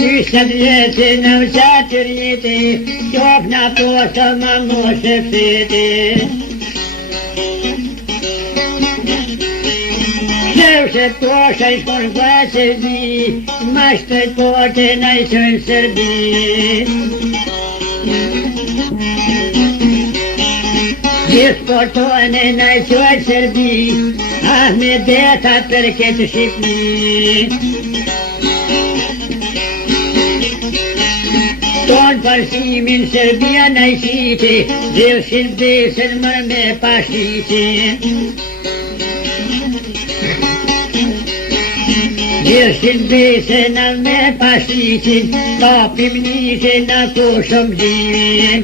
Qyshet vjetë në vëqatër jeti, qop në postë më moshe fiti. Qevshe posha i shkon vëqë zi, ma shpet pote në i qënë Serbi. Gjithë portone në i qënë Serbi, ah me deta për këtë Shqipni. Ton përsimin Serbia në i qiti, dhilshin besën mërë me pashiti. Dhilshin besën me pashitin, tapim njësën në kushëm zimin.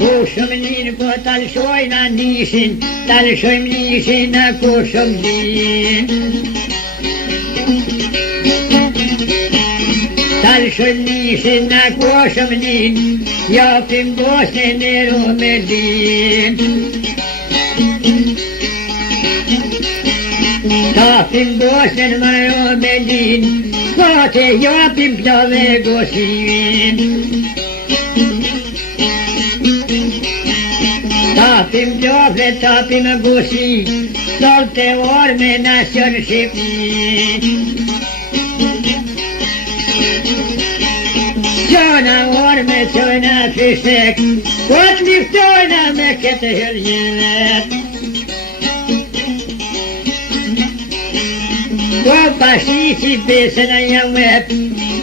Kushëm njën po talëshojnë nishin, talëshojmë nishin në kushëm zimin. Talëshojmë nishin në kushëm nin, japim Bosnën e Rumënin. Tapim Bosnën më Rumënin, kote japim plove Gosin. Tapim plove, tapim Gosin, stolte orme nacion Shqipnin. Qona orme qona fishek, kot liftojna me këtë hërgjënet. Po pashiti besën e jëmet,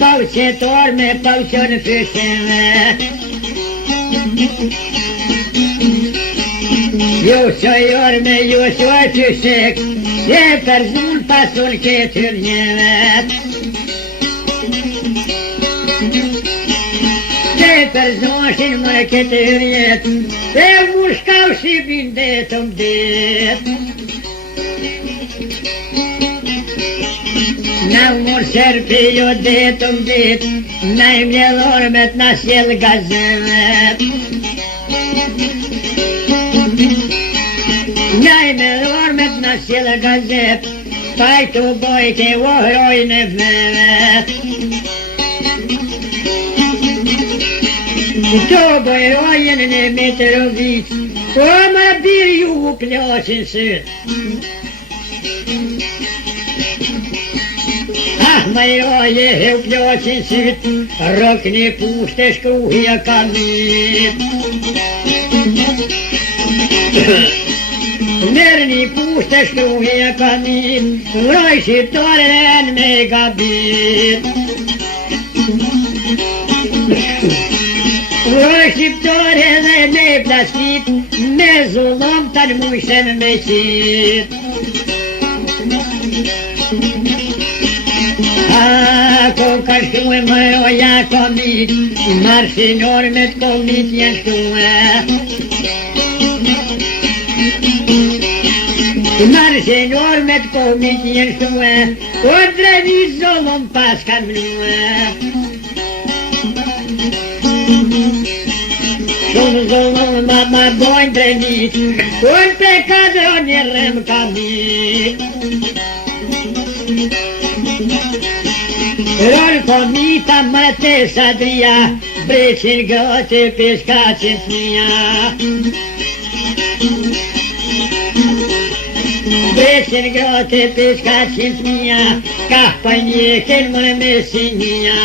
pauqet orme pauqon fishemet. Jo qoj orme, jo qoj fishek, e përzun pasun këtë hërgjënet. Përzoshin më këtë hërjet, e mushkau Shqipin detëm det. Na mor serpi jo detëm det, na i mledhormet na sjell gazemet. Na i mledhormet na sjell gazet, pajtu bojke vohrojnë e vëmet. To bojrojën në Mitrovic, o më bir ju u plasin sët. Ah, më roje e u plasin sët, rokni pushte shkruhja kamit. Merni pushte shkruhja kamit, vroj shqiptarën me gabit. Vroj shqiptare dhe me plastit, me zullom të në mushen me qit. Ako ka shku e më roja komit, marshin ormet komit janë shkue. Marshin ormet komit janë shkue, o drevi zullom pas kanë mnue. Shumë zullon ma bojnë drenit, unë pekade o një rem kamit. Rol komita më të sadria, breqin gëtë peskacin fnia. Breqin gëtë peskacin fnia, ka pa njeken më mesinia.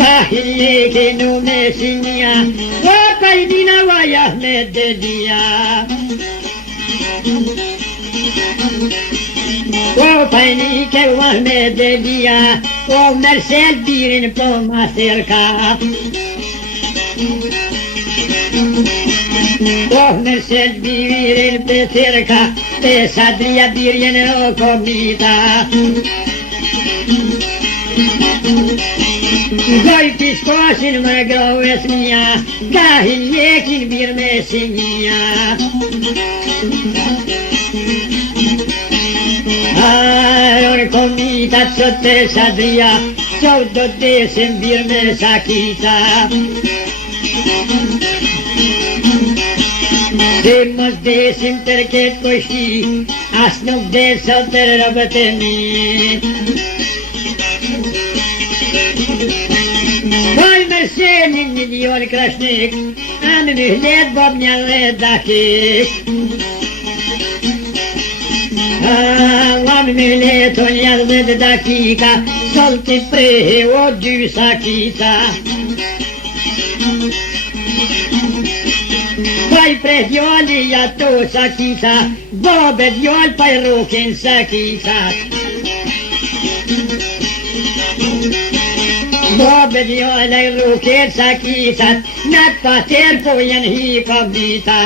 Kahileke nu mesinia, o pajdina vaja me dedia. O pajdike vah me dedia, o mersel birin po ma thirka. O mersel birin pe thirka, pe sadria birin o komita. Goj piskosin më groves mia, gahin jekin birmesin mia. Aron komitat sot të sadria, Qo do desim birë me sakita. Se mos desim tërket koshi, as nuk deso tër robët e mi. Poj mërsenin një djol krashnik, anë myhlet bob një dhe dakik. Anë myhlet o një dhe dakika, solti prehe o dy sakita. Poj pre djoli ato sakita, bobe djol paj rukin sakita. Bobe djol e rukin sakita, nat pater po janë hiko bita.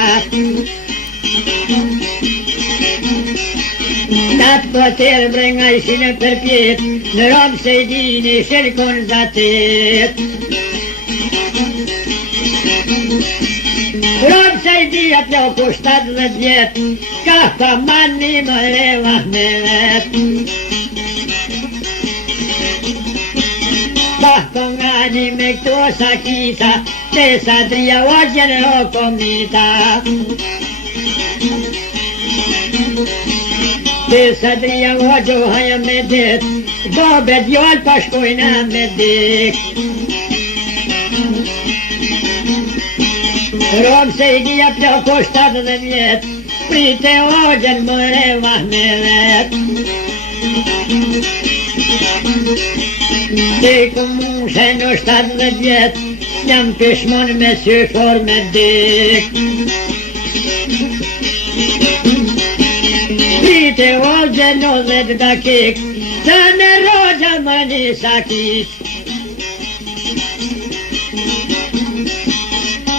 Nat pater brengaj si në përpjet, në rom se i dini shirkon zatet. Rom se i di atë jo ku 17 vjet, ka pa mani më reva me vet. Bahto ngani me këto sakita, te sa dria o gjenë o komita. Te sa dria o gjohaja me dit, bobe djol pashkojna me dik. Rom se i dia plako 17 vjet, prite o gjenë më reva me vet. Te ku mushe në 17 vjet, jam pishmon me syfor me dik. Prite o gjenë o 10 dakik, sa në roja më një sakik.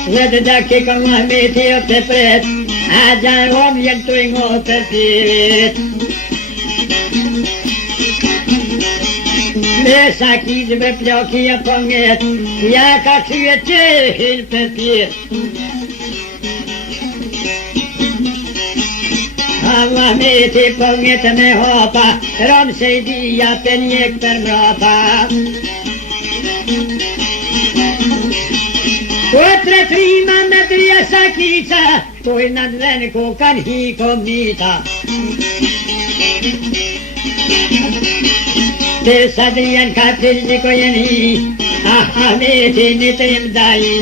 10 dakika Mahmeti o të pret, a gjanë om jenë të ingo të pit. Me sakit me ploki e pënget, ja ka qyë që hinë për pit. A Mahmeti pënget me hopa, rom se i dija për njek për mrapa. O tre trima me drija sakita, poj në dhen ku kanë hiko mita. Te sa drijan ka tildi ko jen hi, Ahmeti një trim daji.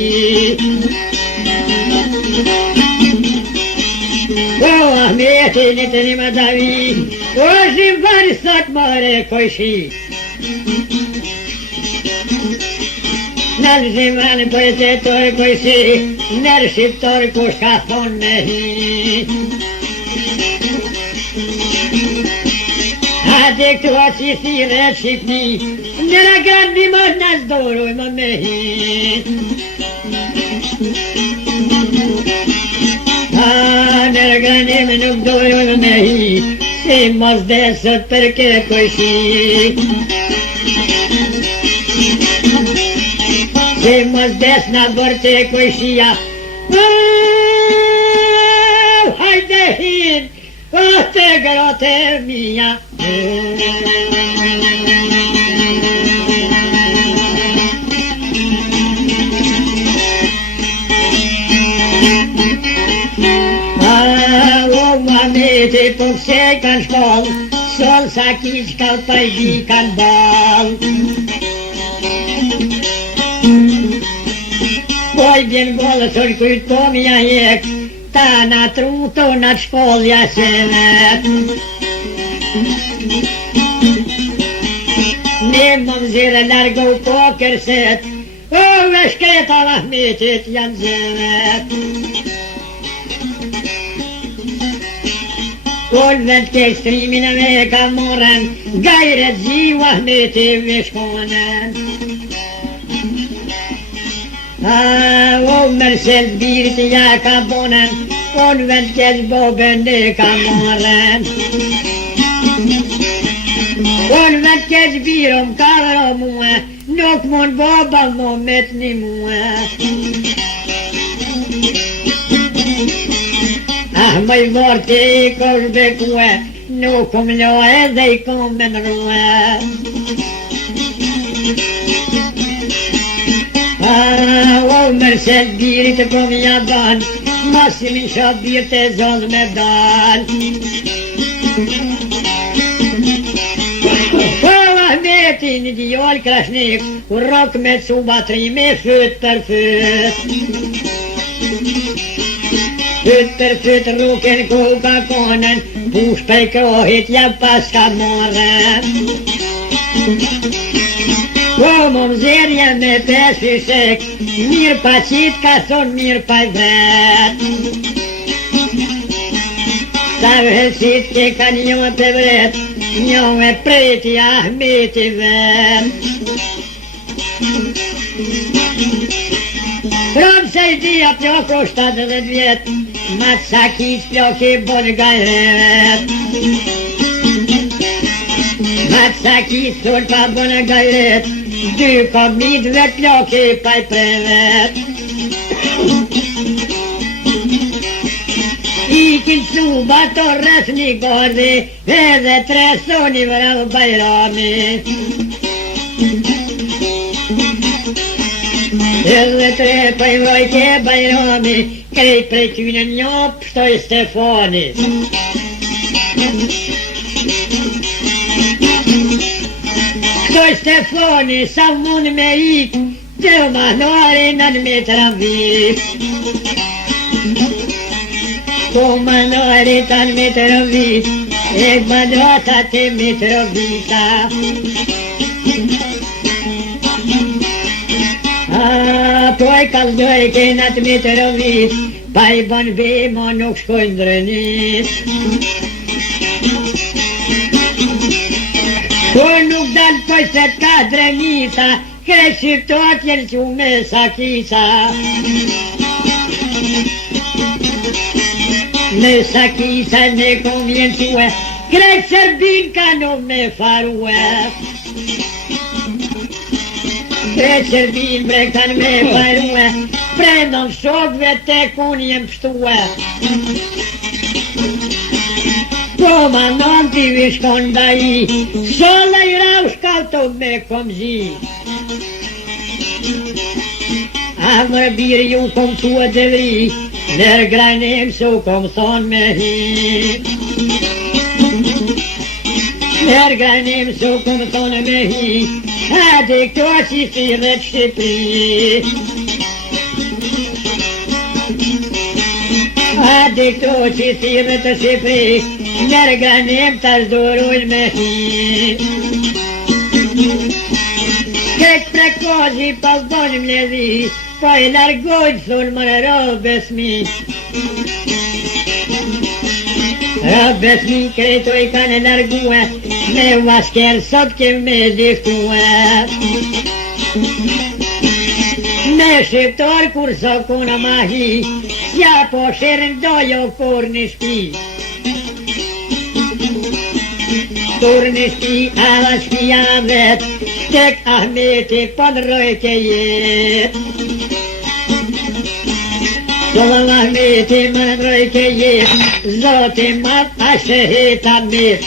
O Ahmeti një trim daji, o zhimvari sak mare kojshi. Nër zhimani për të tërë kojsi, nër shqiptorë kush ka thonë me hi. Ate këtu a si thire Shqipni, nëra grandi më në zdoroj më me hi. Nëra grandi më nuk doroj më me hi, si mos desët për këtë kojshi. Se mos des na bërte kojshia, hajde hin, o te grote mia. O Mahmeti po pse kanë shkoll, sol sakit ka pajdi kanë ball. Poj bjen gollë sërë kujtë po mja jek, ta na truto na shkollja se vet. Ne më mzire largo po kërset, o veshkreta Mahmetit janë zemet. Kol vend ke strimin e me ka moren, gajret zi Mahmeti veshkonen. O mërsel birit ja ka bonen, on vend kes boben ne ka moren. On vend kes birom ka ro mua, nuk mon boba mo met ni mua. Më i vorti i kosh bekue, nuk kom lo edhe i kom me mrue. Se birit e kom jaban, masimin shabir të zonë me dal. Po Ahmeti një djall krashnik, ku rok me cuba trime fyt për fyt. Fyt për fyt ruken ku ka konën, push për kohit ja pas ka morën. Po më mzerja me pes fishek, mirë pa qit ka thonë mirë pa vret. Sa vësit ke ka një të vret, një e preti Ahmeti vet. Rom se i dhja pjoko 70 vjet, ma të sakit pjoki bon gajret. Ma të sakit thur pa bon gajret, dy komit vet pjoki pa i prevet. Ikin suba to rreth një gordi, edhe tre soni vrav Bajrami. Edhe tre për vroj ke Bajrami, krej prej tyne njop shtoj Stefani. Shtoj Stefani sa mund me ik, të manori nën Mitrovic. Po manori nën Mitrovic, e manota të Mitrovica. Po e kaldoj kenat Mitrovic, pa i bon vimo nuk shkojnë drënit. Po nuk dal toj se t'ka drënita, kre shqiptot jenë që me sakisa. Me sakisa ne kom jenë que, kre Serbin ka nuk me farue. Kre Serbin bre kan me farue, prendon shokve te kun jem pështue. Po ma non ti vishkon da i, shola i rau shkalto me komzi. Amër birë ju kom tua të vri, nër grajnim su kom thon me hi. Nër grajnim su kom thon me hi, hadi këto që thirët Shqipëri. Hadi këto që thirët Shqipëri, nër grajnim të zdorujnë me hi. Këtë prekozi pas bojnë mlezi, po i largojnë thunë më në robesmi. Robesmi kreto i kanë largue, me vasker sot ke me diftue. Me shqiptar kur sokuna ma hi, ja po shirën dojo kur një shpi. Kur një shpi ala shpia vet, tek Ahmeti pëndroj ke jet. Zollën Ahmeti mëndroj ke jet, zoti mat ashe heta mit.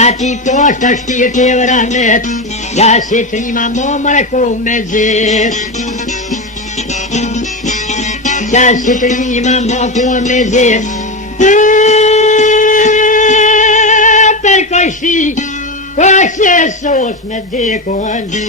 Ati to është shtirë të vramet, ja si të një mo mërku me zet. Ja si të një mo ku me zet. Per kojshi, kojshe sos me deko andi.